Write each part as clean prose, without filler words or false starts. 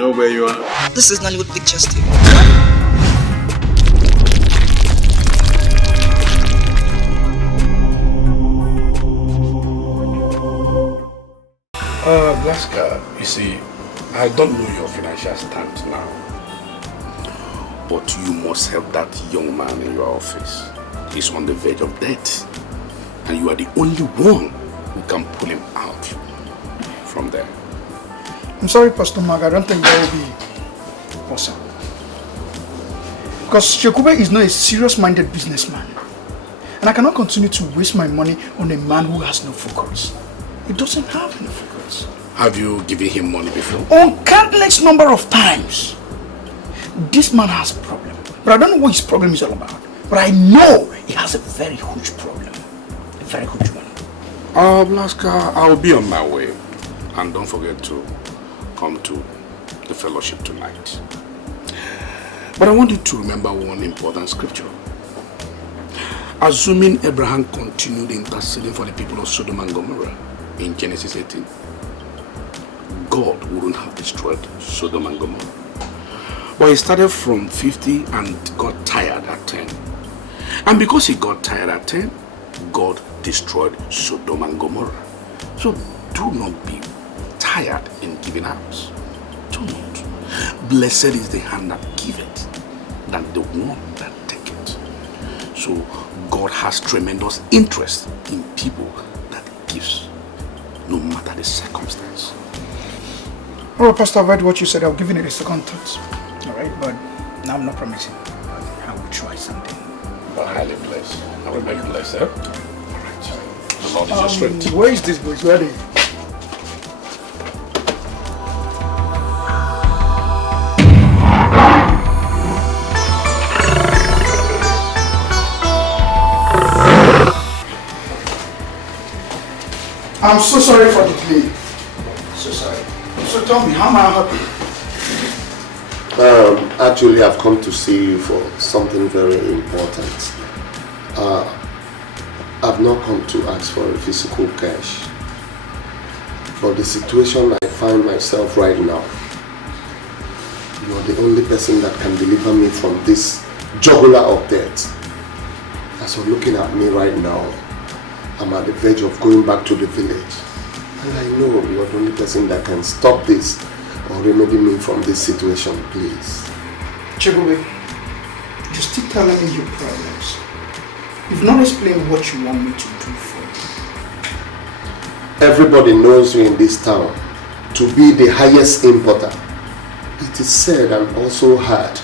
know where you are? This is Nollywood Pictures TV. Blaska, you see, I don't know your financial stance now. But you must help that young man in your office. He's on the verge of death. And you are the only one who can pull him out from there. I'm sorry, Pastor Mark, I don't think that will be possible. Because Chukwuemeka is not a serious-minded businessman. And I cannot continue to waste my money on a man who has no focus. He doesn't have any focus. Have you given him money before? On countless number of times. This man has a problem. But I don't know what his problem is all about. But I know he has a very huge problem. A very huge one. Blaska, I'll be on my way. And don't forget to come to the fellowship tonight. But I want you to remember one important scripture. Assuming Abraham continued interceding for the people of Sodom and Gomorrah in Genesis 18, God wouldn't have destroyed Sodom and Gomorrah. But he started from 50 and got tired at 10. And because he got tired at 10, God destroyed Sodom and Gomorrah. So do not be tired in giving out. Do not. Blessed is the hand that giveth, than the one that taketh. So God has tremendous interest in people that gives, no matter the circumstance. Alright, Pastor, I've heard what you said. I'll give it a second thought. Alright, but now I'm not promising. But I will try something. But highly blessed. I will make blessed, eh? Alright. The Lord is your strength. Where is this boys? Where are they? I'm so sorry for the delay. So sorry. So tell me, how am I happy? Actually, I've come to see you for something very important. I've not come to ask for a physical cash. For the situation I find myself right now, you're the only person that can deliver me from this jugular of death. As you're looking at me right now, I'm at the verge of going back to the village. And I know you're the only person that can stop this or remedy me from this situation, please. Chukwuemeka, you're still telling me your problems. You've not explained what you want me to do for you. Everybody knows you in this town to be the highest importer. It is said and also heard,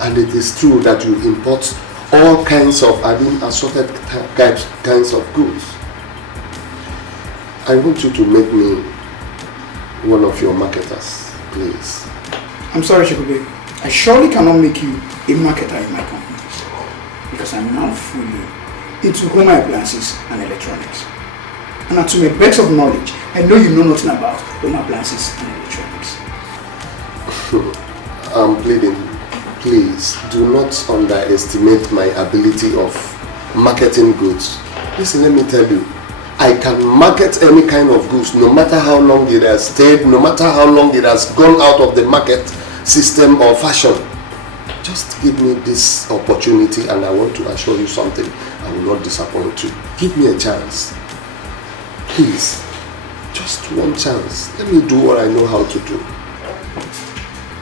and it is true that you import all kinds of assorted kinds of goods. I want you to make me one of your marketers, please. I'm sorry, Chukwuemeka. I surely cannot make you a marketer in my company because I'm now fully into home appliances and electronics. And to my best of knowledge, I know you know nothing about home appliances and electronics. I'm pleading, please do not underestimate my ability of marketing goods. Listen, let me tell you, I can market any kind of goods, no matter how long it has stayed, no matter how long it has gone out of the market system or fashion. Just give me this opportunity and I want to assure you something. I will not disappoint you. Give me a chance. Please, just one chance. Let me do what I know how to do.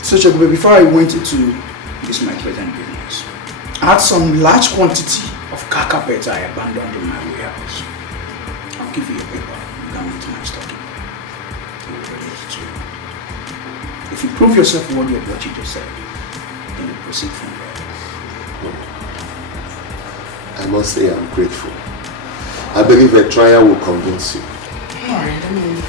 So Chukwuemeka, before I went into this my present business, I had some large quantity of car carpets I abandoned in my warehouse. I'll give you a paper. You can meet my stocking. If you prove yourself worthy of what you just said, then you proceed from there. I must say I'm grateful. I believe a trial will convince you. Alright, let me...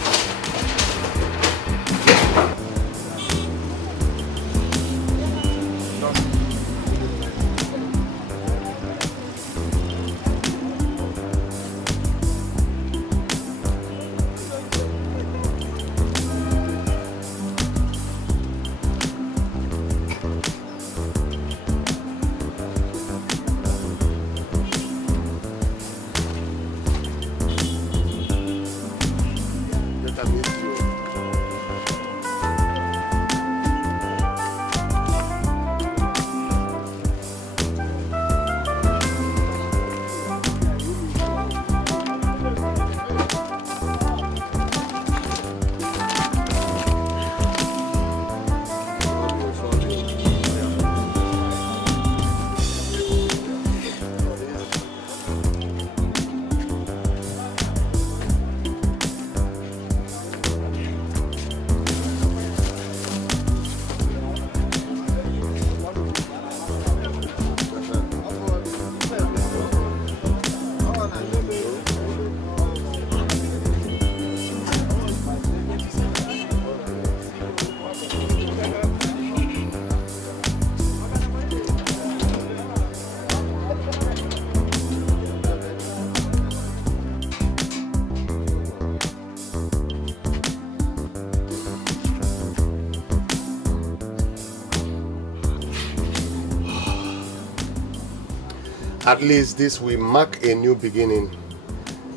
At least this will mark a new beginning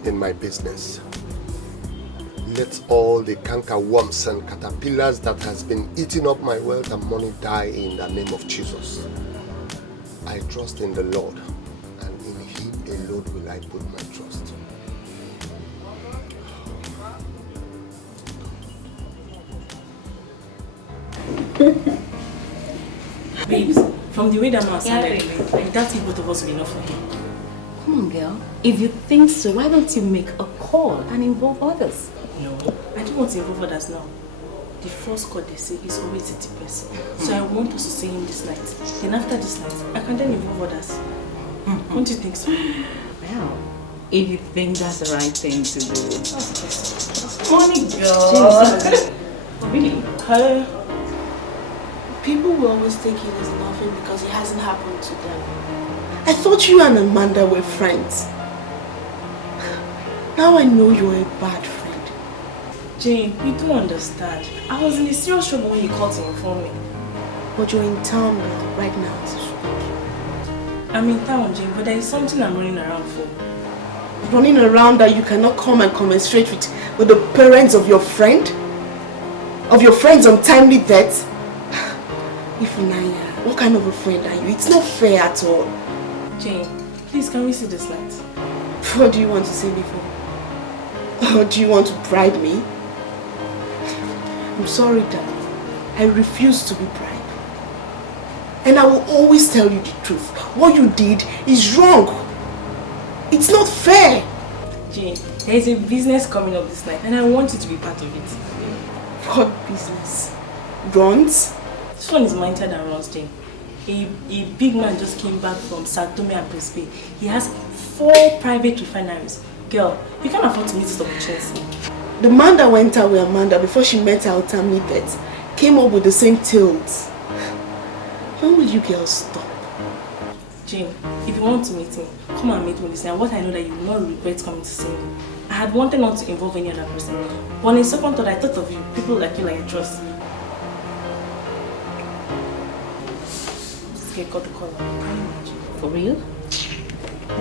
in my business. Let all the cankerworms and caterpillars that has been eating up my wealth and money die in the name of Jesus. I trust in the Lord, and in Him alone will I put my trust. Babes, from the way that man sounded, I doubt if both of us will be enough for him. Come on, girl. If you think so, why don't you make a call and involve others? No, I don't want to involve others now. The first call they say is always the person. So I want us to see him this night. Then after this night, I can then involve others. Don't you think so? Well, if you think that's the right thing to do. Morning, girl. Really? Hello. People will always think he was nothing because it hasn't happened to them. I thought you and Amanda were friends. Now I know you're a bad friend. Jane, you don't understand. I was in a serious trouble when you called to inform me. But you're in town now, right now. I'm in town, Jane, but there is something I'm running around for. Running around that you cannot come and commensurate with the parents of your friend? Of your friend's untimely death? Ifunanya, what kind of a friend are you? It's not fair at all. Jane, please can we see this light? What do you want to see me for? Or do you want to bribe me? I'm sorry, darling. I refuse to be bribed. And I will always tell you the truth. What you did is wrong. It's not fair. Jane, there is a business coming up this night and I want you to be part of it. What business? Runs? This one is mightier than runs, Jane. A big man just came back from Sao Tome and Principe. He has 4 private refineries. Girl, you can't afford to miss this opportunity. The man that went out with Amanda before she met her untimely death came up with the same tales. When will you girls stop? Jane, if you want to meet me, come and meet me this night. What I know that you will not regret coming to see me. I had wanted not to involve any other person. But on a second thought, I thought of you. People like you, like I trust. This girl got the call. For real? It's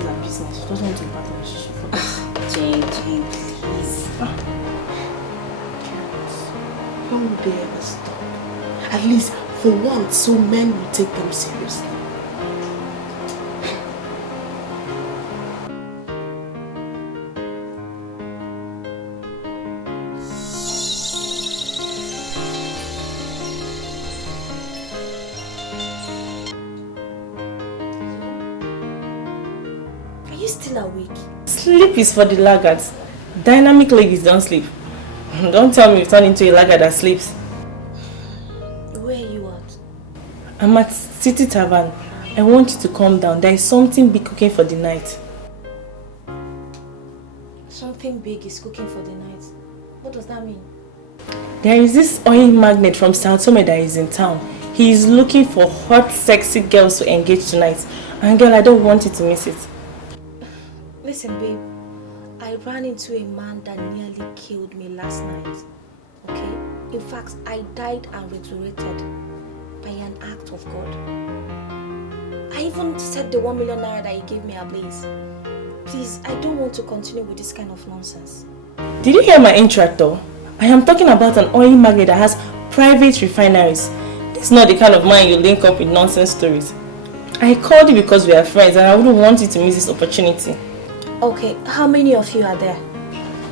our business. She doesn't want to be part of the relationship for us. Jane, please. When will they ever stop? At least for once, so men will take them seriously. Are you still awake? Sleep is for the laggards. Dynamic ladies don't sleep. Don't tell me you've turned into a laggard that sleeps. Where are you at? I'm at City Tavern. I want you to calm down. There is something big cooking for the night. Something big is cooking for the night? What does that mean? There is this oil magnate from Sao Tome that is in town. He is looking for hot, sexy girls to engage tonight. And girl, I don't want you to miss it. Listen, babe. I ran into a man that nearly killed me last night. Okay? In fact, I died and resurrected by an act of God. I even set the 1 million naira that he gave me ablaze. Please, I don't want to continue with this kind of nonsense. Did you hear my intro though? I am talking about an oil magnate that has private refineries. This is not the kind of man you link up with nonsense stories. I called you because we are friends and I wouldn't want you to miss this opportunity. Okay, how many of you are there?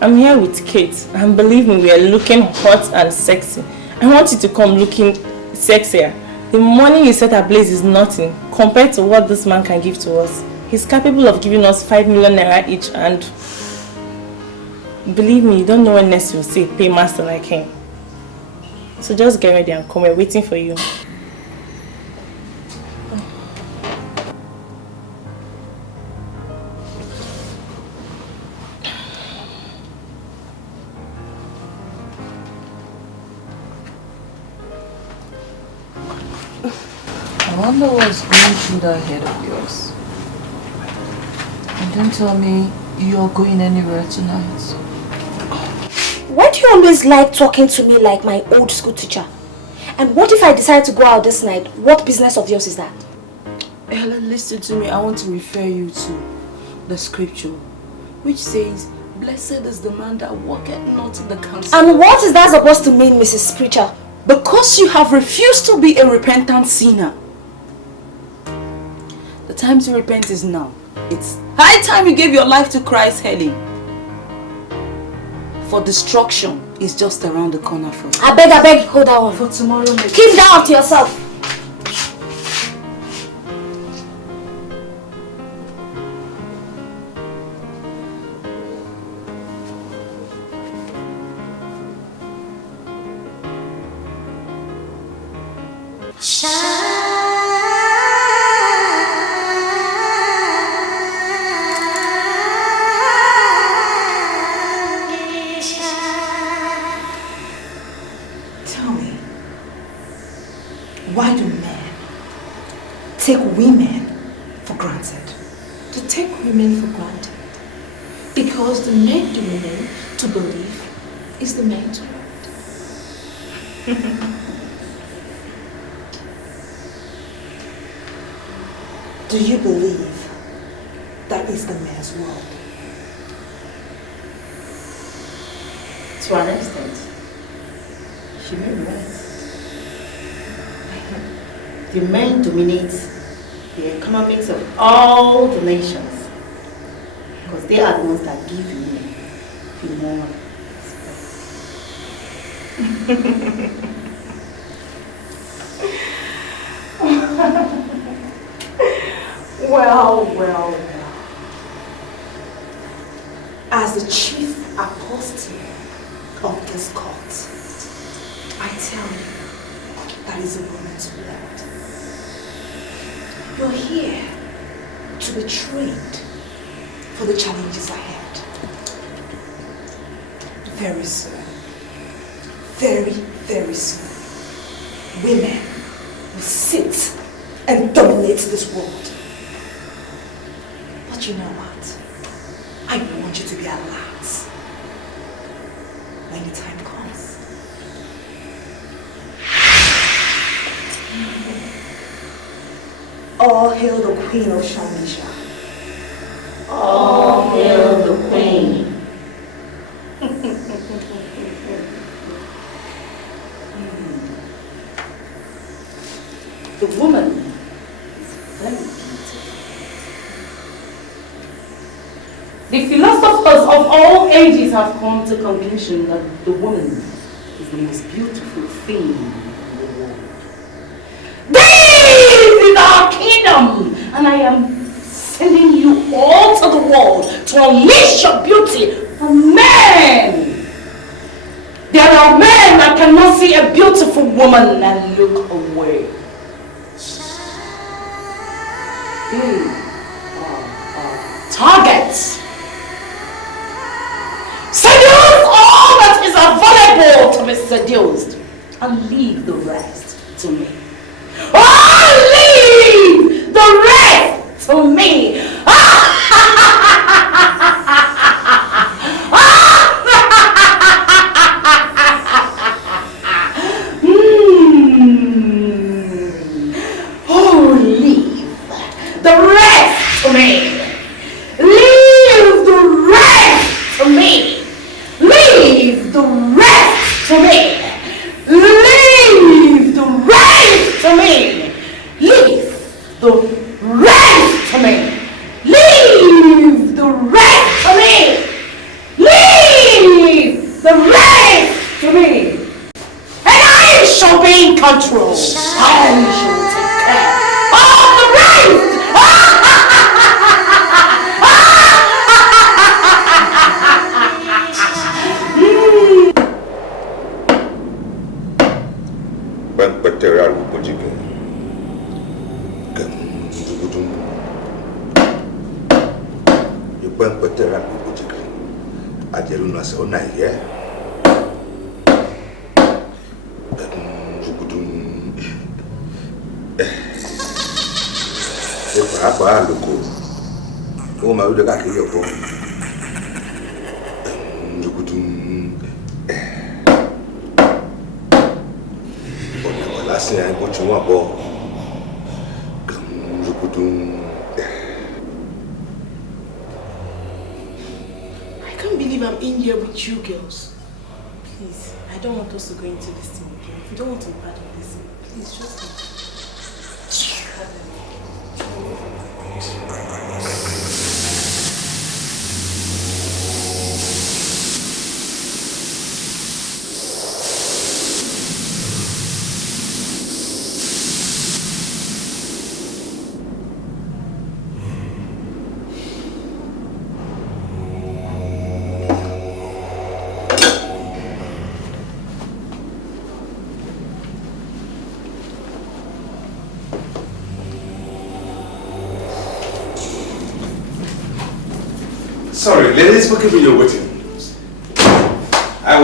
I'm here with Kate, and believe me, we are looking hot and sexy. I want you to come looking sexier. The money you set ablaze is nothing compared to what this man can give to us. He's capable of giving us 5 million naira each, and believe me, you don't know when next you'll see a paymaster like him. So just get ready and come, we're waiting for you. I wonder what's going through that head of yours. And don't tell me you're going anywhere tonight. Why do you always like talking to me like my old school teacher? And what if I decide to go out this night? What business of yours is that? Helen, listen to me. I want to refer you to the scripture, which says, "Blessed is the man that walketh not in the counsel." And what is that supposed to mean, Mrs. Preacher? Because you have refused to be a repentant sinner. The time to repent is now. It's high time you gave your life to Christ, Helen. For destruction is just around the corner from you. I beg, hold that one. For tomorrow, keep that to yourself. Why do men take women for granted? To take women for granted. Because the men to women to believe is the man to word. Do you believe that is the man's world? To an extent, she may be right. The men dominate the economics of all the nations because they are the ones that give women the more Well. As the chief apostle of this cult, I tell you, that is a woman's blood. You're here to be trained for the challenges ahead. Very soon, very, very soon, women will sit and dominate this world. But you know what? I want you to be alert when the time comes. All hail the Queen of Shamisha. all hail the Queen. The woman is very beautiful. The philosophers of all ages have come to the conclusion that the woman is the most beautiful thing in the world. This is our kingdom, and I am sending you all to the world to unleash your beauty on men. There are men that cannot see a beautiful woman and look away. They are targets. Seduce all that is available to be seduced and leave the rest to me. Oh, leave the rest to me. Oh, leave the rest to me. Leave the rest to me. Leave the rest to me. Leave the rest to me. Leave the rest to me. Leave the rest to me. Leave the rest to me. And I shall be in control. I shall take care of the rest. I can't believe I'm in here with you girls. Please, I don't want us to go into this thing again. If you don't want to be part of this, please trust me. Sorry, ladies, forgive me, you're waiting. I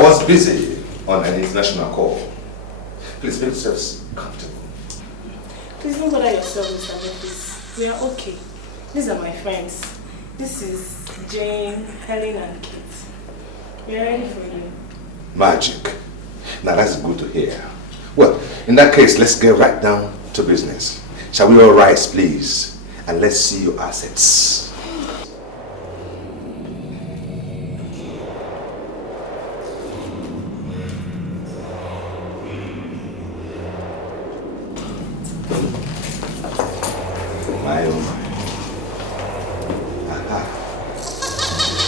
was busy on an international call. Please make yourselves comfortable. Please don't bother yourself, Mr. Memphis. We are okay. These are my friends. This is Jane, Helen, and Kate. We are ready for you. Magic. Now that's good to hear. Well, in that case, let's get right down to business. Shall we all rise, please? And let's see your assets.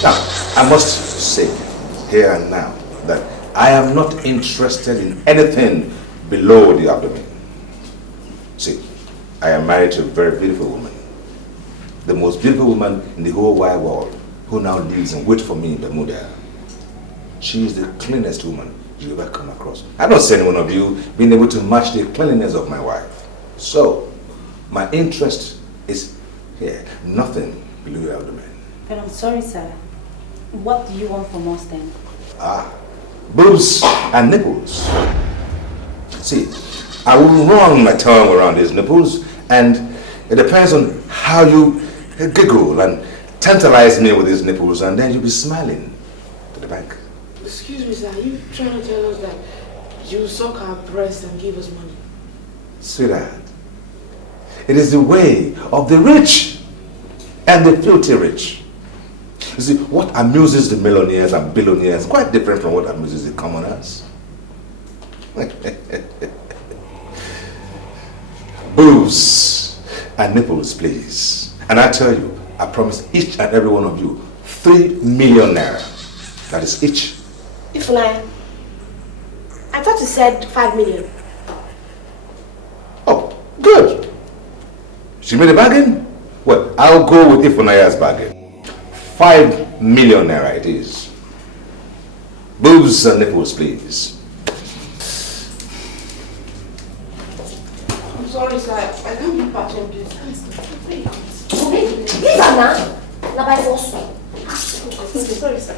Now, I must say here and now that I am not interested in anything below the abdomen. See, I am married to a very beautiful woman. The most beautiful woman in the whole wide world, who now lives and waits for me in Bermuda. She is the cleanest woman you ever come across. I don't see any one of you being able to match the cleanliness of my wife. So, my interest is here, nothing below your abdomen. But I'm sorry, sir. What do you want from us then? Boobs and nipples. See, I will run my tongue around these nipples, and it depends on how you giggle and tantalize me with these nipples, and then you'll be smiling to the bank. Excuse me, sir. Are you trying to tell us that you suck our breasts and give us money? Sweetheart, it is the way of the rich and the filthy rich. You see, what amuses the millionaires and billionaires is quite different from what amuses the commoners. Boobs and nipples, please. And I tell you, I promise each and every one of you 3 million naira. That is each. If I thought you said 5 million. Oh, good. She made a bargain? Well, I'll go with Ifunaya's bargain. 5 million naira it is. Boobs and nipples, please. I'm sorry, sir. I can't be part of this. These are now by force. Sorry, sir.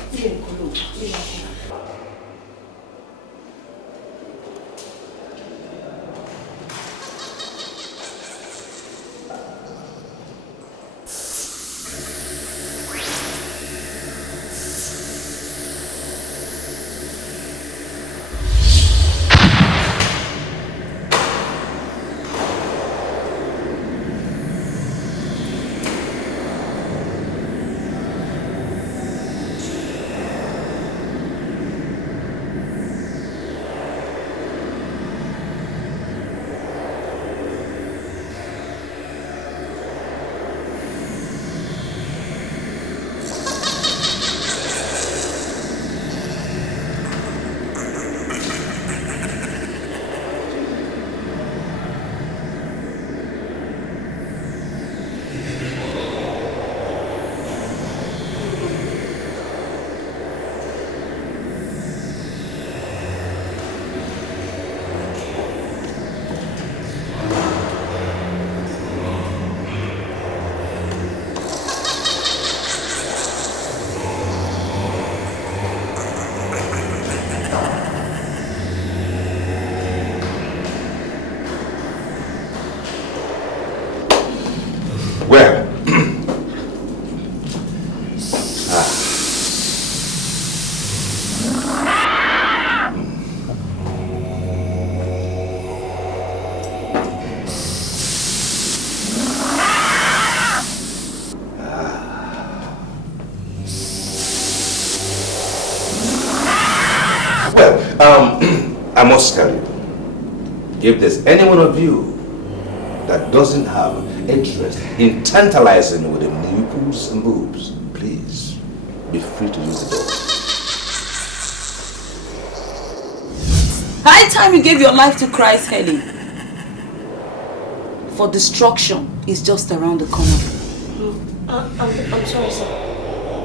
Well, I must tell you, if there's any one of you that doesn't have interest in tantalizing with the nipples and boobs, please be free to use the door. High time you gave your life to Christ, Helen. For destruction is just around the corner. I'm sorry, sir.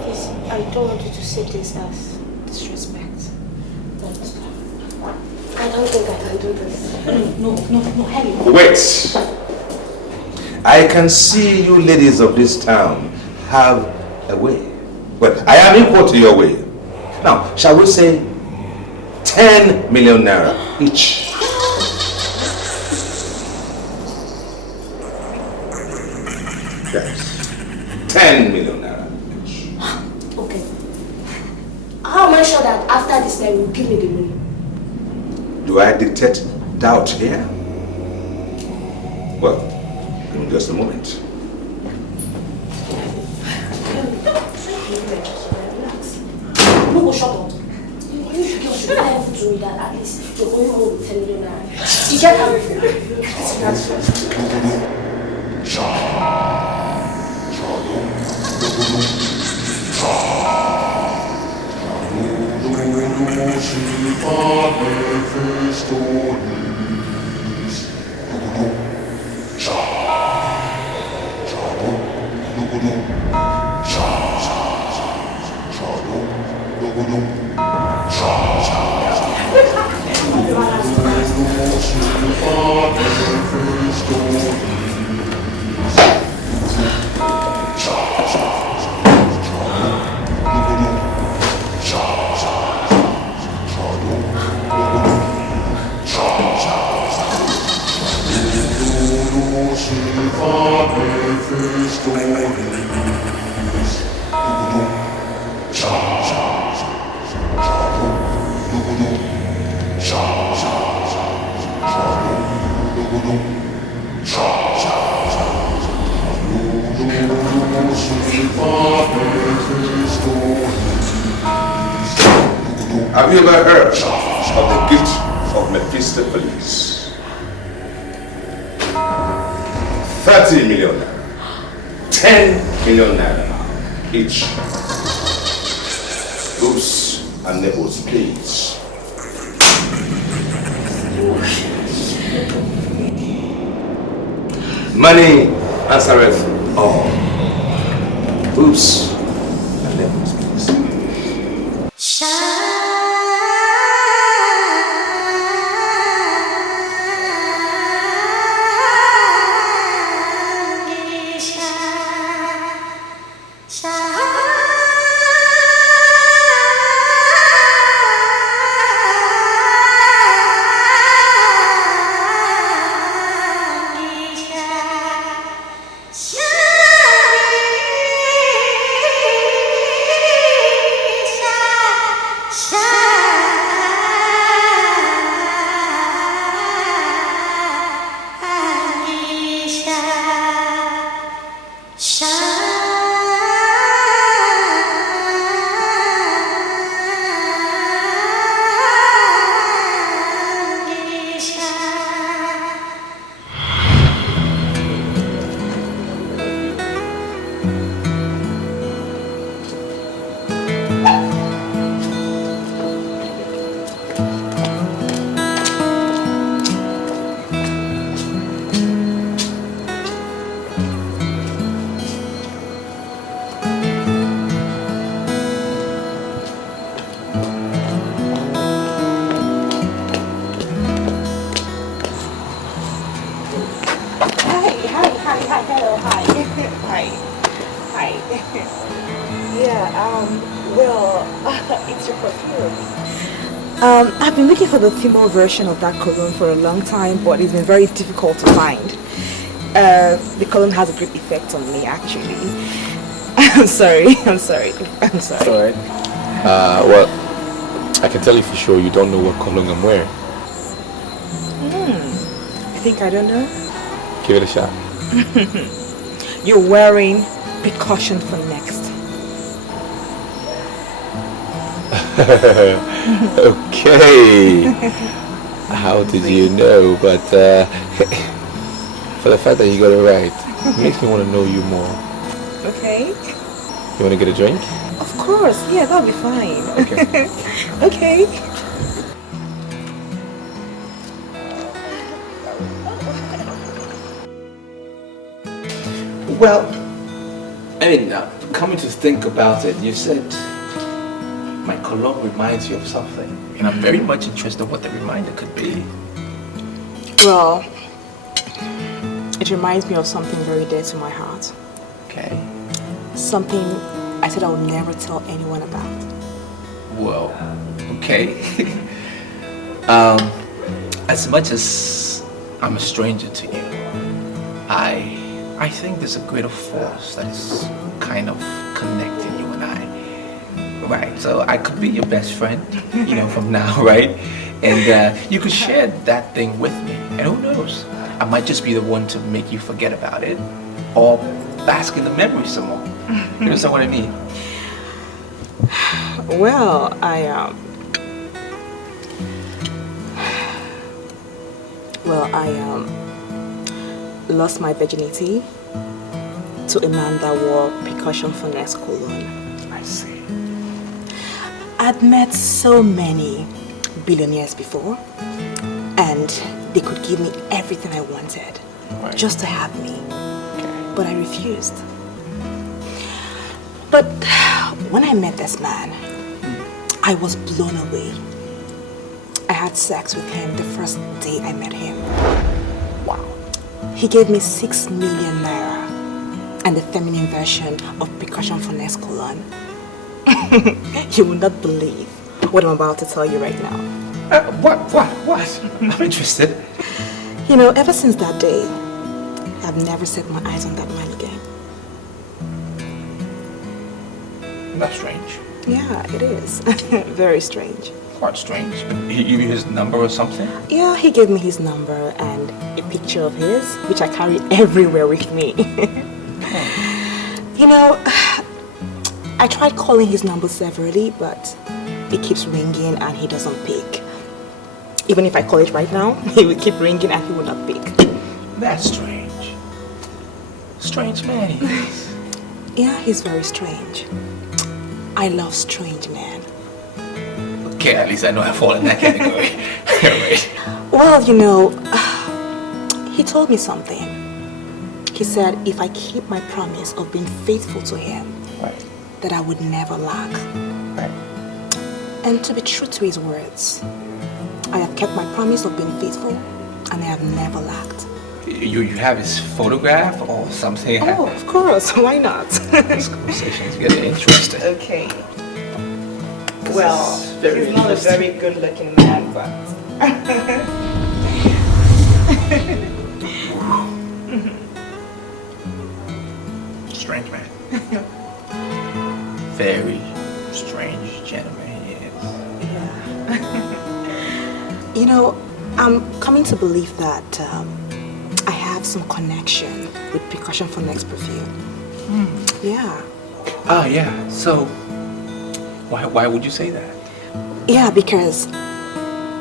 Please, I don't want you to say this as disrespect. I don't think I can do this. No, Helen. Wait! I can see you ladies of this town have a way. Well, I am equal to your way. Now, shall we say 10 million naira each? Yes. 10 million naira each. Okay. How am I sure that after this night you will give me the money? Do I detect doubt here? Well, in just a moment. No, shut up. You should tell to me that at least your only one will tell you now. You get out of here. Have you ever heard of the gift of Mephistopheles? 30 million naira, 10 million naira each. Boobs and nipples, please. Money answereth all. Boobs and nipples, please. I've been looking for the female version of that cologne for a long time, but it's been very difficult to find. The cologne has a great effect on me, actually. I'm sorry. It's alright. Well, I can tell you for sure you don't know what cologne I'm wearing. I think I don't know. Give it a shot. You're wearing precaution for next. Okay. How did you know? But for the fact that you got it right, it makes me want to know you more. Okay. You want to get a drink? Of course. Yeah, that'll be fine. Okay. Okay. Well, I mean, coming to think about it, you said my cologne reminds you of something, and I'm very much interested in what the reminder could be. Well, it reminds me of something very dear to my heart. Okay. Something I said I would never tell anyone about. Well, okay. As much as I'm a stranger to you, I think there's a greater force that is kind of connecting you and I. Right, so I could be your best friend, you know, from now, right? And you could share that thing with me. And who knows? I might just be the one to make you forget about it or bask in the memory some more. You understand what I mean? Well, I lost my virginity to a man that wore percussion finesse cologne. I see. I'd met so many billionaires before, and they could give me everything I wanted, right, just to have me. Okay. But I refused. But when I met this man, I was blown away. I had sex with him the first day I met him. Wow. He gave me 6 million naira and the feminine version of percussion finesse cologne. You will not believe what I'm about to tell you right now. What? I'm interested. You know, ever since that day, I've never set my eyes on that man again. That's strange. Yeah, it is. Very strange. Quite strange. He gave you his number or something? Yeah, he gave me his number and a picture of his, which I carry everywhere with me. You know, I tried calling his number severally, but it keeps ringing and he doesn't pick. Even if I call it right now, he will keep ringing and he will not pick. That's strange. Strange man he is. Yeah, he's very strange. I love strange men. Okay, at least I know I fall in that category. Right. Well, you know, he told me something. He said if I keep my promise of being faithful to him, Right. that I would never lack. Right. And to be true to his words, I have kept my promise of being faithful and I have never lacked. You have his photograph or something? Oh, of course. Why not? This conversation is getting interesting. Okay. Well, he's not a very good-looking man, but... Strange man. Very strange gentleman he is. Yeah. You know, I'm coming to believe that I have some connection with percussion for next perfume. Yeah. Ah, yeah. So, why would you say that? Yeah, because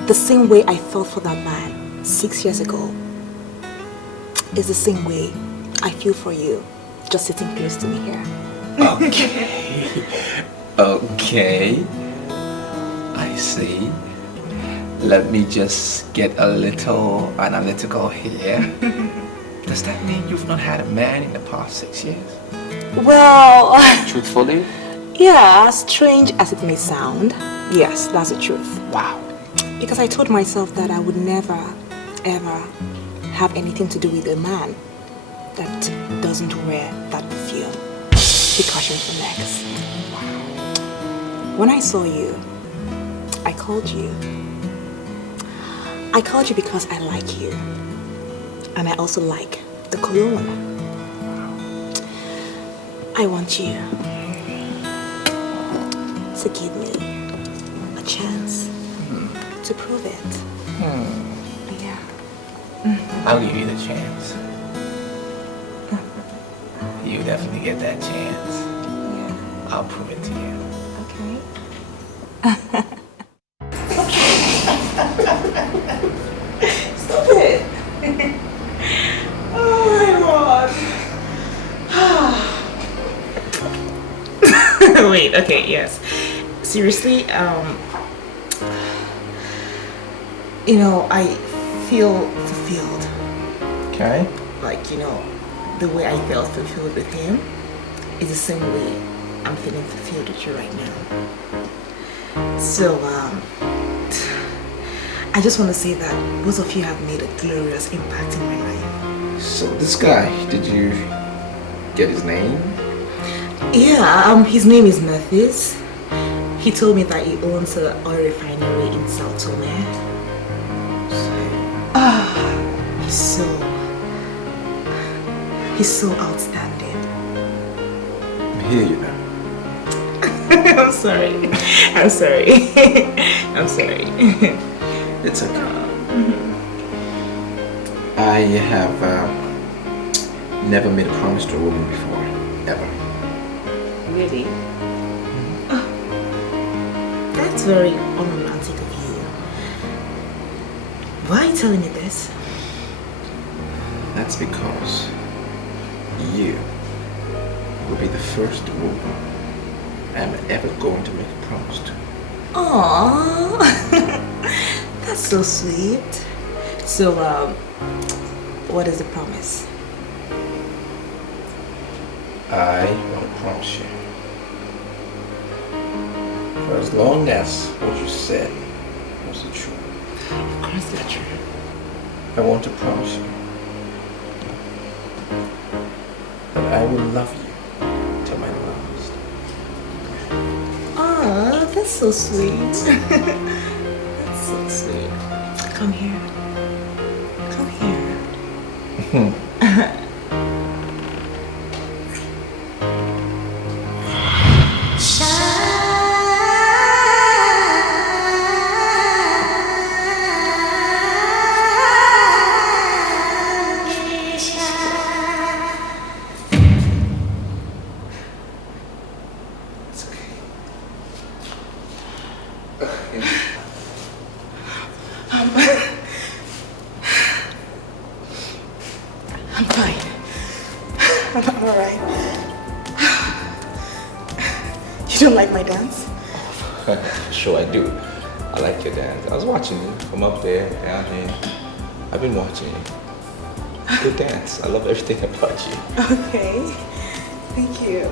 the same way I felt for that man 6 years ago is the same way I feel for you, just sitting close to me here. Okay. Okay. I see. Let me just get a little analytical here. Does that mean you've not had a man in the past 6 years? Well... Truthfully? Yeah, strange as it may sound, yes, that's the truth. Wow. Because I told myself that I would never, ever have anything to do with a man that doesn't wear that perfume. Percussion for next. Wow. When I saw you, I called you. I called you because I like you. And I also like the cologne. I want you to give me a chance to prove it. Yeah. I'll give you the chance. You definitely get that chance. Yeah. I'll prove it to you. Okay. Stop it. Oh my god. Wait, okay, yes. Seriously, you know, I feel fulfilled. Okay. Like, you know, the way I felt fulfilled with him is the same way I'm feeling fulfilled with you right now. So, I just want to say that both of you have made a glorious impact in my life. So this guy, did you get his name? Yeah, his name is Memphis. He told me that he owns an oil refinery in Sao Tome. He's so outstanding. I'm here, you know. I'm sorry. I'm sorry. I'm sorry. It's okay. I have never made a promise to a woman before, ever. Really? Oh, that's very unromantic of you. Why are you telling me this? That's because you will be the first woman I'm ever going to make a promise to. Aww, that's so sweet. So, what is the promise? I want to promise you, for as long as what you said was the truth. Of course that's true. I want to promise you that I will love you till my last. Aw, that's so sweet. That's so sweet. Come here. Come here. I'm fine. I'm alright. You don't like my dance? Sure I do. I like your dance. I was watching you from up there, down here. I've been watching you. Good dance. I love everything about you. Okay. Thank you.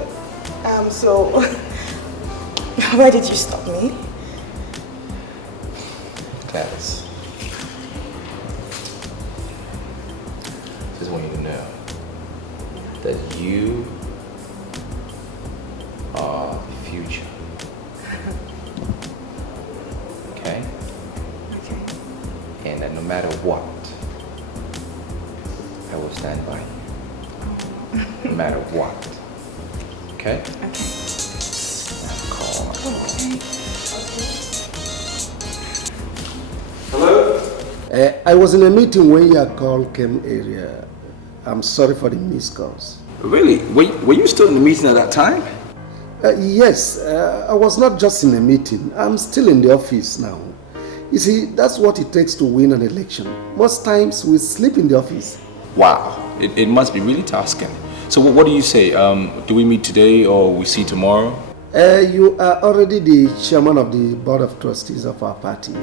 So why did you stop me? Gladys. Just want you to know that you are the future. Okay? Okay. And that no matter what, I will stand by you. No matter what. Okay? Okay. Now call. Okay. Hello? I was in a meeting when your call came earlier. I'm sorry for the missed calls. Really? Were you still in the meeting at that time? Yes, I was not just in a meeting. I'm still in the office now. You see, that's what it takes to win an election. Most times we sleep in the office. Wow, it must be really tasking. So what do you say? Do we meet today or we see tomorrow? You are already the chairman of the board of trustees of our party.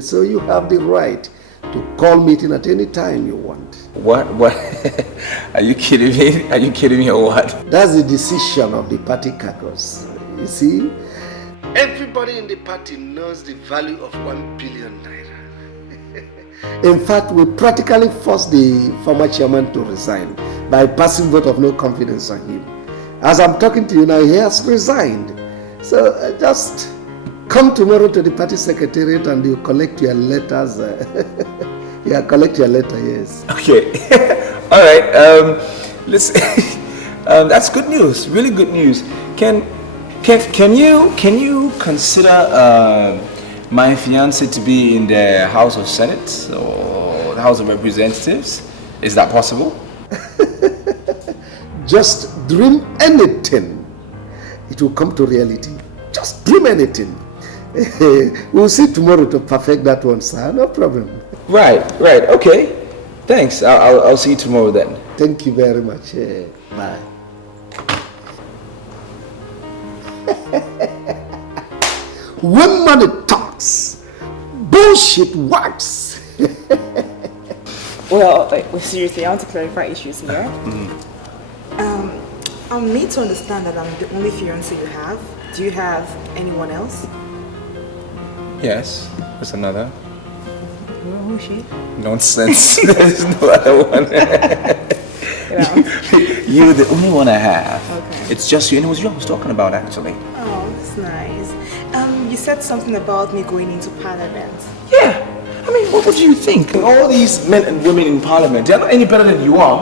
So you have the right to call meeting at any time you want. What? Are you kidding me? Are you kidding me or what? That's the decision of the party caucus. You see, everybody in the party knows the value of 1 billion naira. In fact, we practically forced the former chairman to resign by passing vote of no confidence on him. As I'm talking to you now, he has resigned. So just come tomorrow to the party secretariat and you collect your letters. Yeah, collect your letter, yes. Okay. All right. Listen. That's good news. Really good news. Can you consider my fiancée to be in the House of Senate or the House of Representatives? Is that possible? Just dream anything. It will come to reality. Just dream anything. We'll see tomorrow to perfect that one, sir. No problem. Right. Okay. Thanks. I'll see you tomorrow then. Thank you very much. Bye. When money talks, bullshit works. Well, seriously, I want to clarify issues here. I'm made to understand that I'm the only fiancé you have. Do you have anyone else? Yes, there's another. Well, who's she? Nonsense. There's no other one. You're the only one I have. Okay. It's just you, and it was you I was talking about actually. Oh, that's nice. You said something about me going into parliament. Yeah. I mean, what do you think? All these men and women in parliament, they're not any better than you are.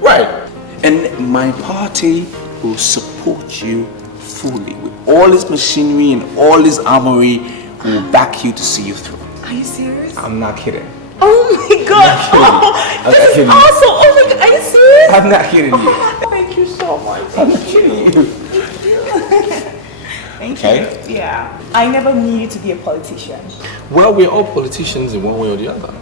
Right. And my party will support you fully with all this machinery and all this armory. Will back you to see you through. Are you serious? I'm not kidding. Oh my god! Oh, this is awesome! Oh my god, are you serious? I'm not kidding you. Thank you so much. I'm not kidding you. Thank you. Yeah. I never knew you to be a politician. Well, we're all politicians in one way or the other.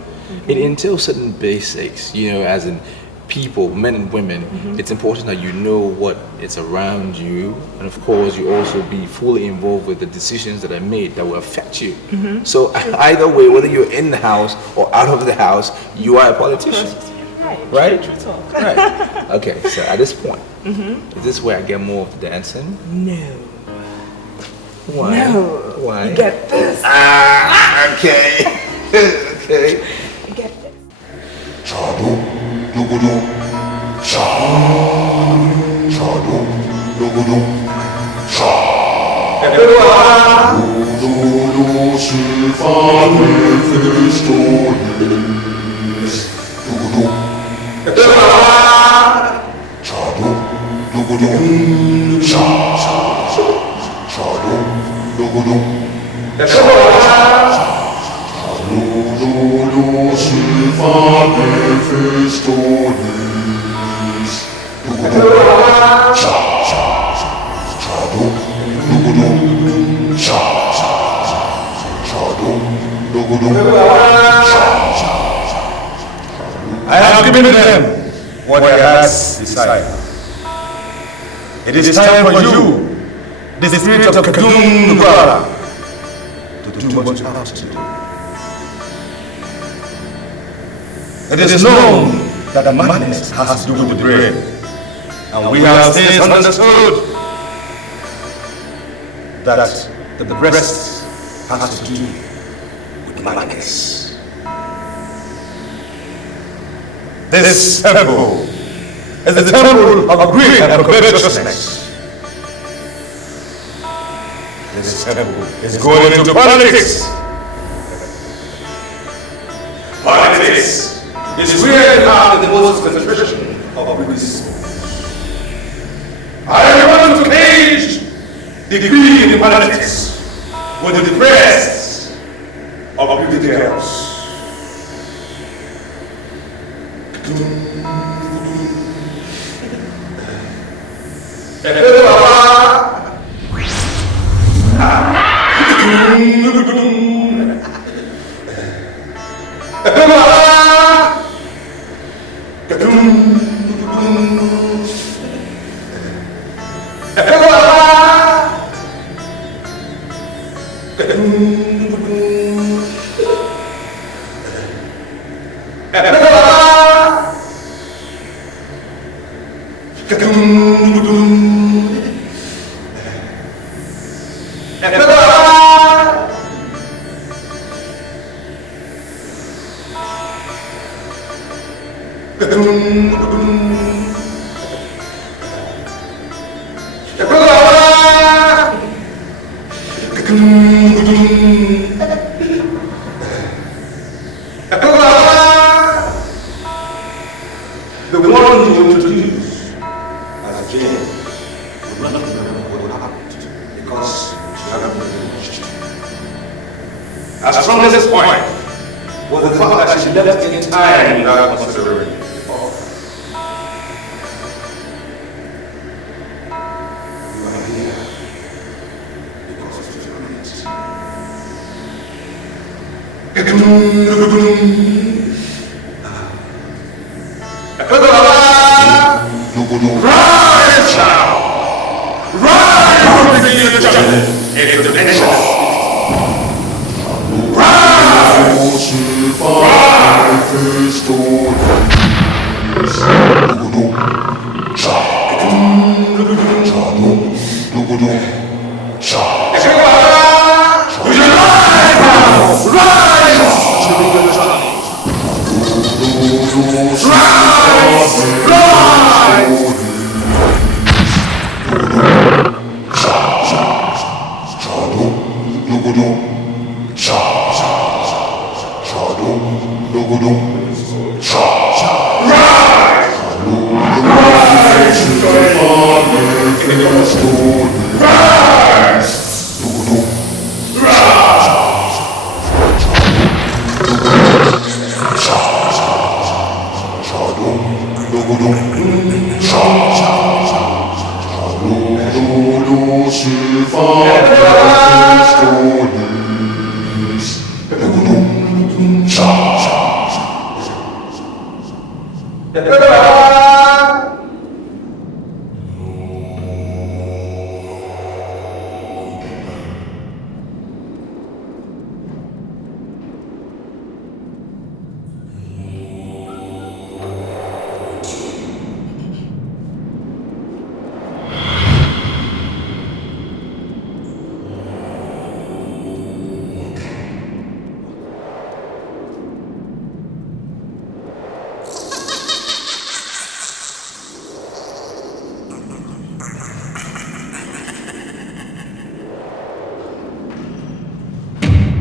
It entails certain basics, as in people, men and women. It's important that you know what is around you, and of course you also be fully involved with the decisions that are made that will affect you. So either way, whether you're in the house or out of the house, you are a politician. Right? Okay, so at this point, is this where I get more of the dancing? No. Why? No. Why? You get this. Okay. Okay. You get this. I have given them what their hearts desire. It is time for you, the spirit of Kadum Brother, to do what you have to do. It is known that madness has to do with the brain, and we have since understood that the breast has to do with madness. This temple is the temple of greed and covetousness. This temple is going into politics. Politics is where you have the most concentration of resources. I want to cage the greed in politics with the breasts of beauty girls. The one you introduce as Jane will not remember what happened because she hadn't been watched. As from this point, was the fact that she left in time without considering. You are here because of your needs. Rise now! Rise from the jungle into the nation! Rise!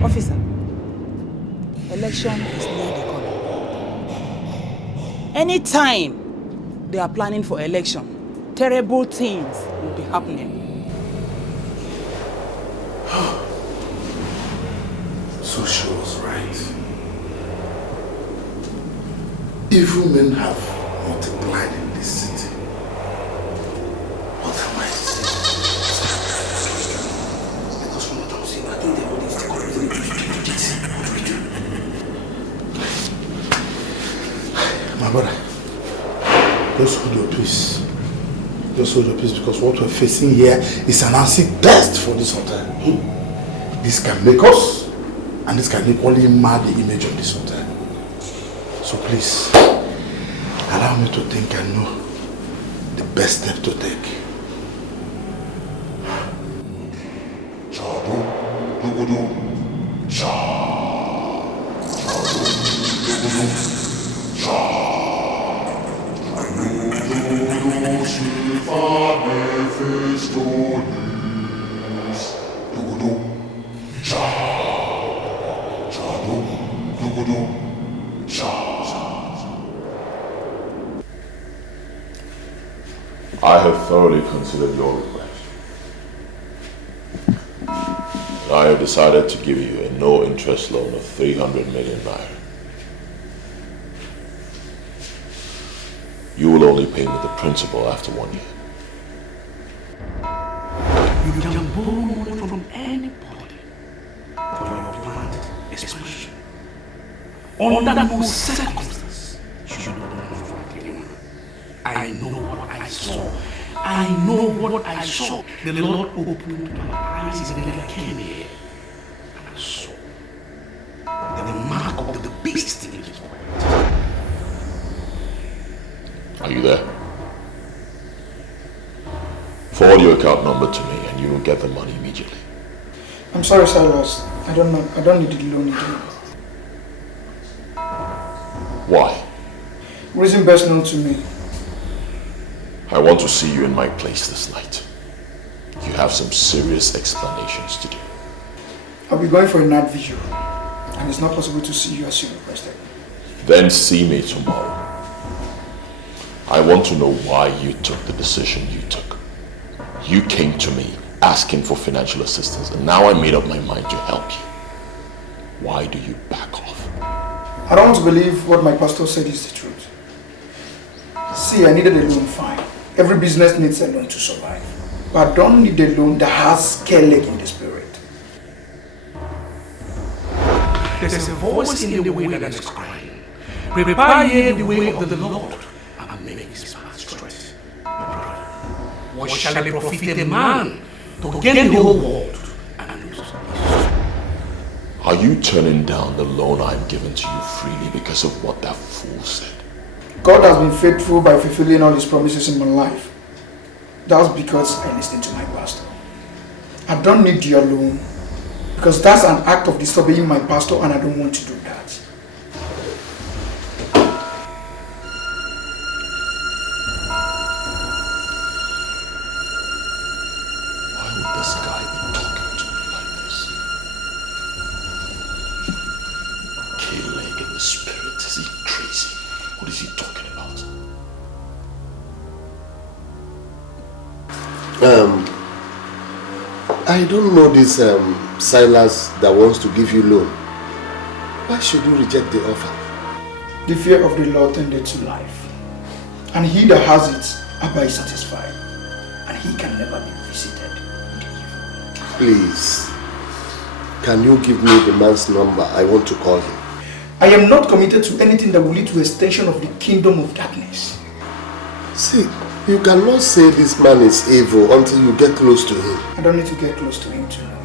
Officer, election is near the corner. Anytime they are planning for election, terrible things will be happening. So she was right. Evil men have multiplied in this city. What am I saying? Because from what I'm saying, I think everybody is correctly doing my brother, just hold your peace. Just hold your peace, because what we're facing here is an acid test for this hotel. This can make us, and this can equally mar the image of this hotel. So please, allow me to think and know the best step to take. I have thoroughly considered your request. I have decided to give you a no-interest loan of 300 million naira. You will only pay me the principal after 1 year. You can borrow money from anybody for your planned expansion. Under no circumstance should you borrow from anyone. I know what I saw. I know what I saw. The Lord opened my eyes and then I came here. And I saw the mark of the beast in his pocket. Are you there? Forward your account number to me and you will get the money immediately. I'm sorry, Silas. I don't need the loan again. Why? Reason best known to me. I want to see you in my place this night. You have some serious explanations to do. I'll be going for a night vigil, and it's not possible to see you as you requested. Then see me tomorrow. I want to know why you took the decision you took. You came to me asking for financial assistance, and now I made up my mind to help you. Why do you back off? I don't want to believe what my pastor said is the truth. See, I needed a loan, fine. Every business needs a loan to survive. But I don't need a loan that has scale leg in the spirit. there's a voice in the way that is crying, prepare ye the way of the Lord, and make his path straight. What shall it profit a man to gain the whole world and lose his soul? Are you turning down the loan I've given to you freely because of what that fool said? God has been faithful by fulfilling all his promises in my life. That's because I listened to my pastor. I don't need your loan because that's an act of disobeying my pastor and I don't want to do that. Why would this guy be talking to me like this? K-leg in the spirit, is he crazy? What is he talking about? I don't know this Silas that wants to give you loan. Why should you reject the offer? The fear of the Lord tended to life, and he that has it abide satisfied, and he can never be visited with evil. Please, can you give me the man's number? I want to call him. I am not committed to anything that will lead to extension of the kingdom of darkness. See, you cannot say this man is evil until you get close to him. I don't need to get close to him to know him.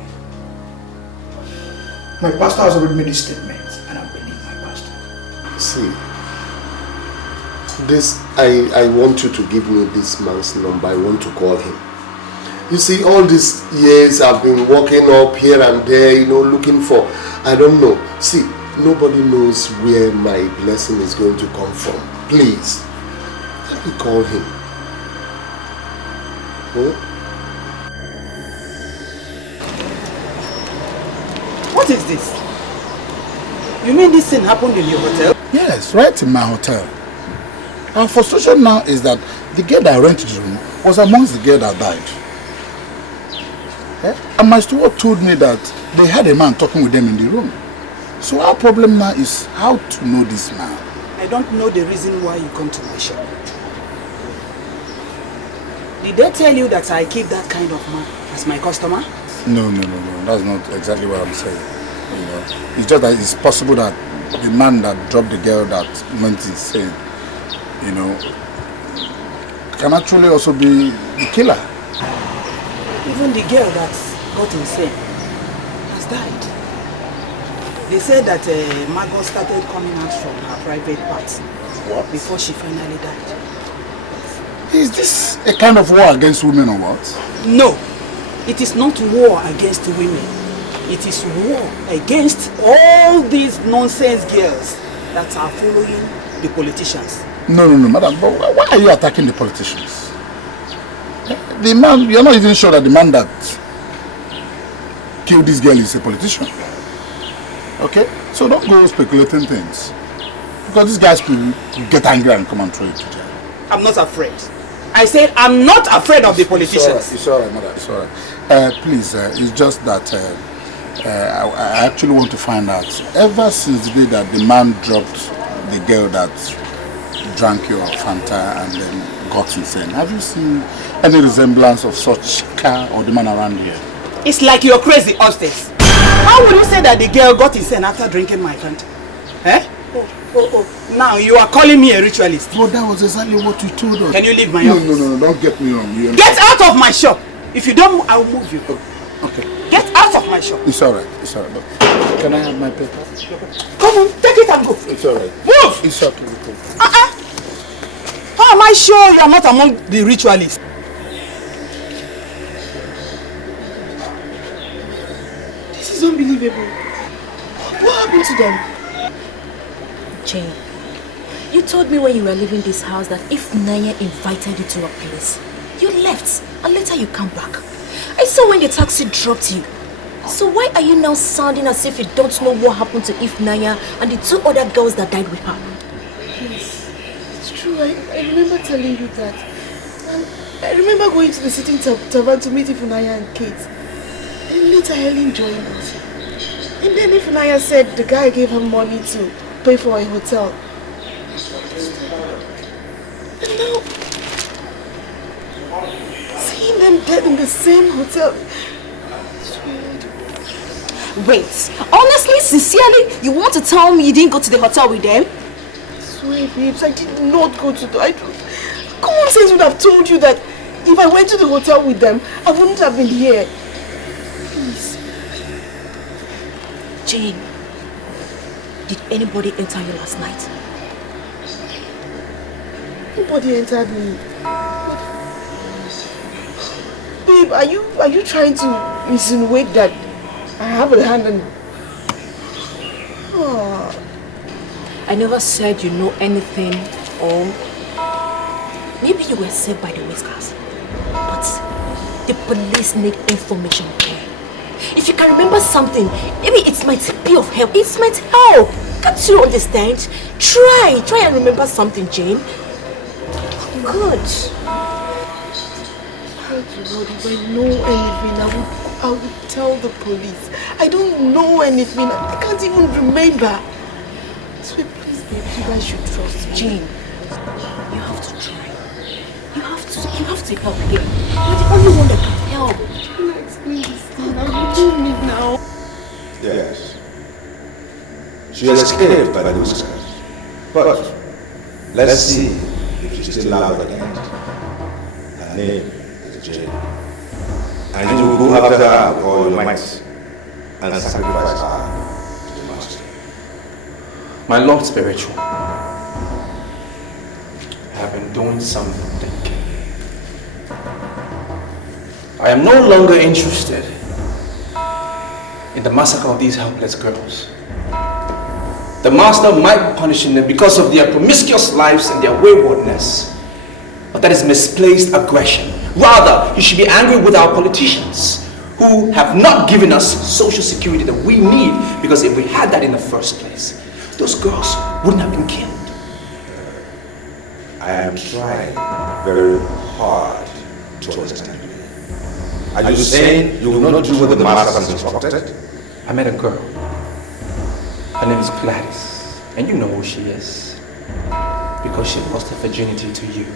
My pastor has already made a statement, and I believe my pastor. See, this I want you to give me this man's number. I want to call him. You see, all these years I've been walking up here and there, looking for, I don't know. See, nobody knows where my blessing is going to come from. Please, let me call him. What is this? You mean this thing happened in your hotel? Yes, right in my hotel. Our frustration now is that the girl that rented the room was amongst the girl that died. And my steward told me that they had a man talking with them in the room. So our problem now is how to know this man. I don't know the reason why you come to my shop. Did they tell you that I keep that kind of man as my customer? No. That's not exactly what I'm saying. It's just that it's possible that the man that dropped the girl that went insane, can actually also be the killer. Even the girl that got insane has died. They said that Margot started coming out from her private parts before she finally died. Is this a kind of war against women or what? No, it is not war against women. It is war against all these nonsense girls that are following the politicians. No, madam, but why are you attacking the politicians? The man, you're not even sure that the man that killed this girl is a politician. Okay? So don't go speculating things. Because these guys could get angry and come and throw it to jail. I'm not afraid. I said I'm not afraid of the politicians. It's alright, mother. It's alright. Please, it's just that I actually want to find out. Ever since the day that the man dropped the girl that drank your Fanta and then got insane, have you seen any resemblance of such car or the man around here? It's like you're crazy upstairs. How would you say that the girl got insane after drinking my Fanta? Eh? Oh. Now you are calling me a ritualist. Well, that was exactly what you told us. Can you leave my office? No, don't get me wrong. Get out of my shop. If you don't move, I will move you. Okay. Get out of my shop. It's alright. But can I have my paper? Come on, take it and go. It's alright. Move! It's okay. How am I sure you are not among the ritualists? This is unbelievable. What happened to them? Jane, you told me when you were leaving this house that if Naya invited you to a place, you left and later you come back. I saw when the taxi dropped you. So why are you now sounding as if you don't know what happened to Naya and the two other girls that died with her? Yes, it's true. I remember telling you that. And I remember going to the sitting tavern to meet Naya and Kate. And later Helen joined us. And then Naya said the guy gave her money to pay for a hotel. And now, seeing them dead in the same hotel, it's weird. Wait, honestly, sincerely, you want to tell me you didn't go to the hotel with them? Sweet babes, I did not go to the... Common sense would have told you that if I went to the hotel with them, I wouldn't have been here. Please. Jane, did anybody enter you last night? Nobody entered me. Babe, are you trying to insinuate that I have a hand in... Oh. I never said you know anything, or maybe you were saved by the whiskers. But the police need information here. If you can remember something, maybe it might be of help. It might help. Can't you understand? Try and remember something, Jane. Good. Thank you, Lord. If I know anything, I would tell the police. I don't know anything. I can't even remember. So please, babe, you guys should trust me. Jane, you have to try. You have to help here. You're the only one that can help. Can I explain this thing? I'm doing it now. Yes. She escaped by the whiskers. But let's see if she's still alive again. Her name is Jane. And you will go after her with all your might and sacrifice her to the Master. My Lord Spiritual, I have been doing some thinking. I am no longer interested in the massacre of these helpless girls. The Master might be punishing them because of their promiscuous lives and their waywardness. But that is misplaced aggression. Rather, you should be angry with our politicians who have not given us social security that we need, because if we had that in the first place, those girls wouldn't have been killed. I am trying very hard to understand you. Are you saying you will not do what the Master has instructed? I met a girl. Her name is Gladys, and you know who she is, because she lost her virginity to you.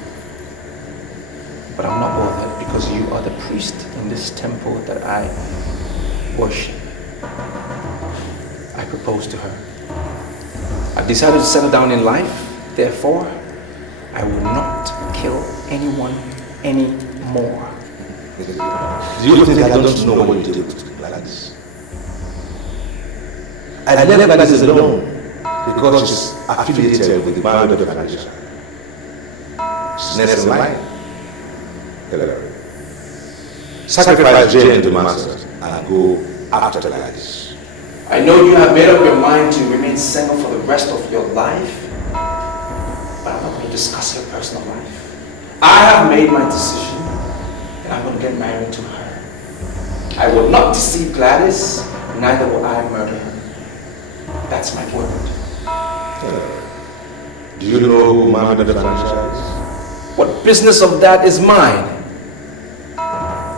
But I'm not bothered, because you are the priest in this temple that I worship. I proposed to her. I've decided to settle down in life, therefore, I will not kill anyone anymore. Do you think I don't know what you did with Gladys? I left Gladys alone because she's affiliated with the band of the financial. She's next in line. Sacrifice Jane to the Master and go after Gladys. I know you have made up your mind to remain single for the rest of your life, but I'm not going to discuss your personal life. I have made my decision, and I'm going to get married to her. I will not deceive Gladys, neither will I murder her. That's my word. Do you know who murdered the franchise? What business of that is mine?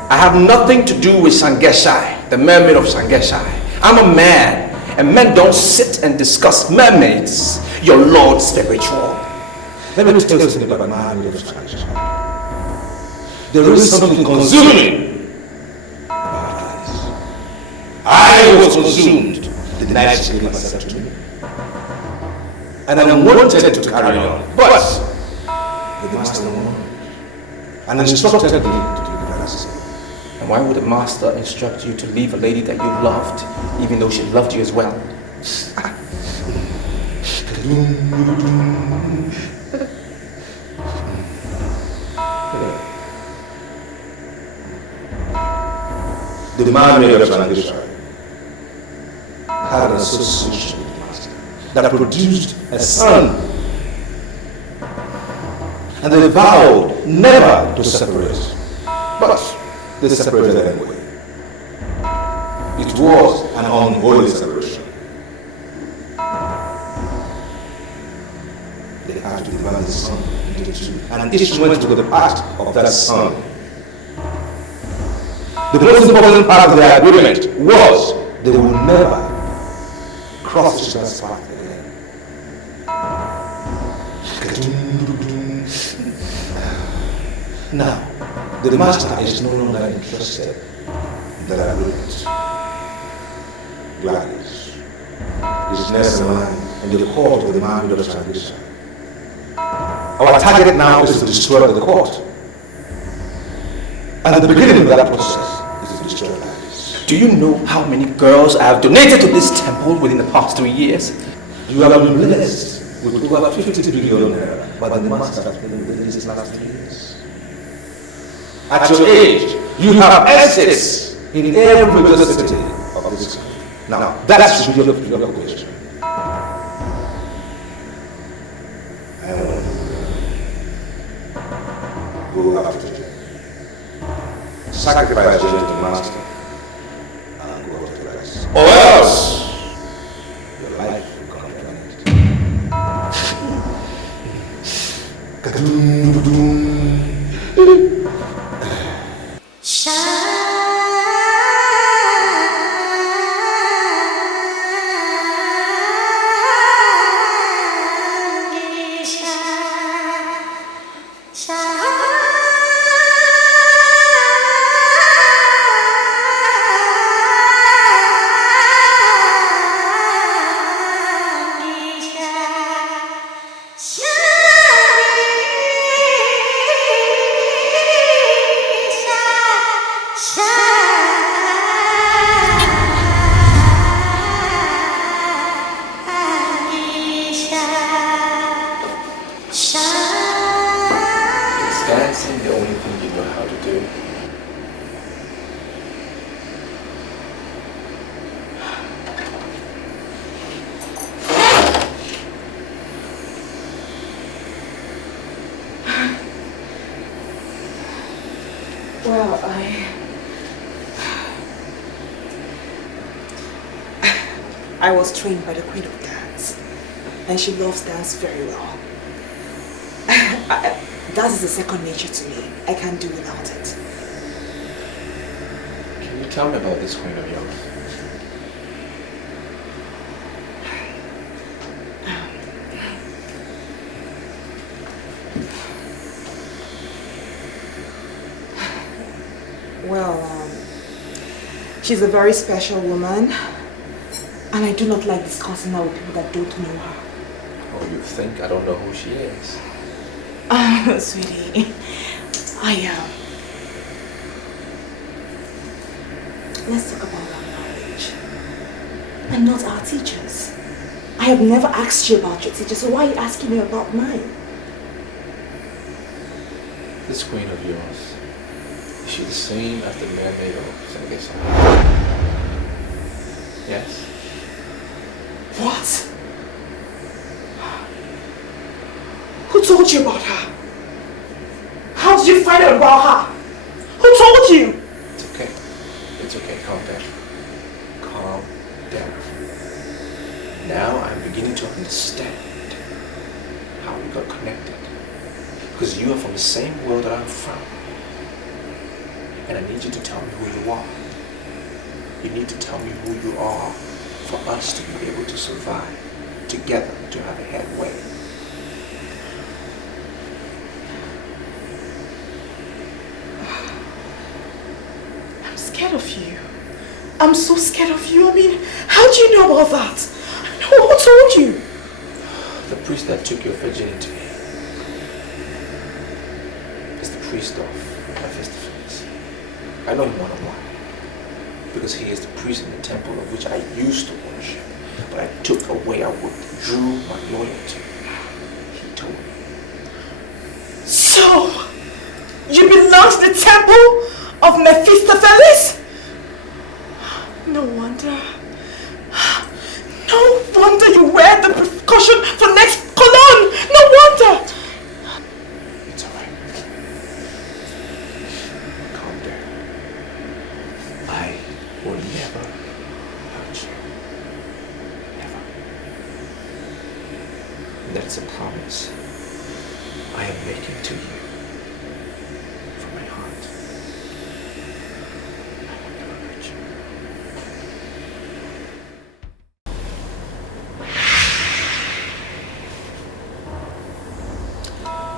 I have nothing to do with Sangeshai, the mermaid of Sangeshai. I'm a man, and men don't sit and discuss mermaids, your Lord Spiritual. Let me tell you something about my mermaid of Sangeshai. There is something consuming about Gladys. I was consumed the night she gave herself to me. And I wanted to carry on, but the Master warned and instructed me to do the same. And why would the Master instruct you to leave a lady that you loved, even though she loved you as well? The mermaid of Sangeshai had an association with the Master that produced a son. And they vowed never to separate. But they separated anyway. It was an unholy separation. They had to divide the son into two, and each went to the part of that son. The most important part of their agreement was they would never cross each other's path again. Now, the Master is no longer interested in that agreement. Gladys, is next in line in the court of the man who does transition. Our target now is to destroy the court. And the beginning of that process is to destroy Gladys. Do you know how many girls I have donated to this temple within the past 3 years? You have been blessed with over 50 billion naira by the master within these last 3 years. At your age, you have assets in every major city of this country. Now, that should be your question. Go after it. Sacrifice the master and go after the rest. Or else your life will come to an end. Well, I was trained by the Queen of Dance, and she loves dance very well. Dance is a second nature to me. I can't do without it. Can you tell me about this queen of yours? Well, she's a very special woman, and I do not like discussing her with people that don't know her. Oh, you think I don't know who she is? Sweetie, let's talk about our marriage, and not our teachers. I have never asked you about your teachers, so why are you asking me about mine? This queen of yours, is she the same as the mermaid of Senegesa? Yes. What? Who told you about her? How did you find out about her? Who told you? It's okay. It's okay. Calm down. Calm down. Now I'm beginning to understand how we got connected. Because you are from the same world that I'm from. And I need you to tell me who you are. You need to tell me who you are for us to be able to survive together, to have a headway. I'm scared of you. I'm so scared of you. I mean, how do you know about that? Who told you? The priest that took your virginity is the priest of Felix. I know him one-on-one because he is the priest in the temple of which I used to worship, but I took away, I withdrew my loyalty. He told me. So, you belong to the temple of Mephistopheles? No wonder. No wonder you wear the precaution for next cologne. No wonder. It's alright. Calm down. I will never hurt you. Never. That's a promise I am making to you from my heart. I will never hurt you.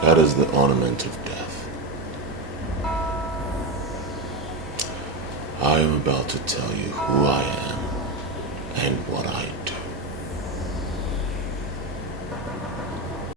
That is the ornament of death. I am about to tell you who I am and what I